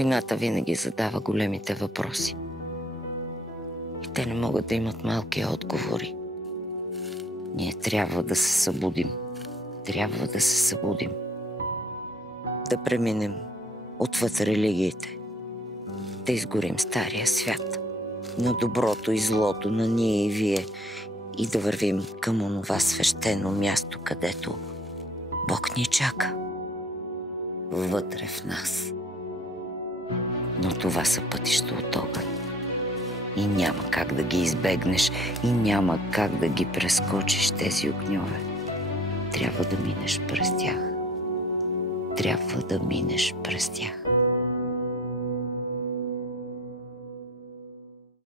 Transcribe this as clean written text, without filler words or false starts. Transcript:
Войната винаги задава големите въпроси. И те не могат да имат малки отговори. Ние трябва да се събудим. Трябва да се събудим. Да преминем отвъд религиите. Да изгорим стария свят. На доброто и злото, на ние и вие. И да вървим към онова свещено място, където Бог ни чака. Вътре в нас. Но това са пътища от огън. И няма как да ги избегнеш. И няма как да ги прескочиш тези огньове. Трябва да минеш през тях. Трябва да минеш през тях.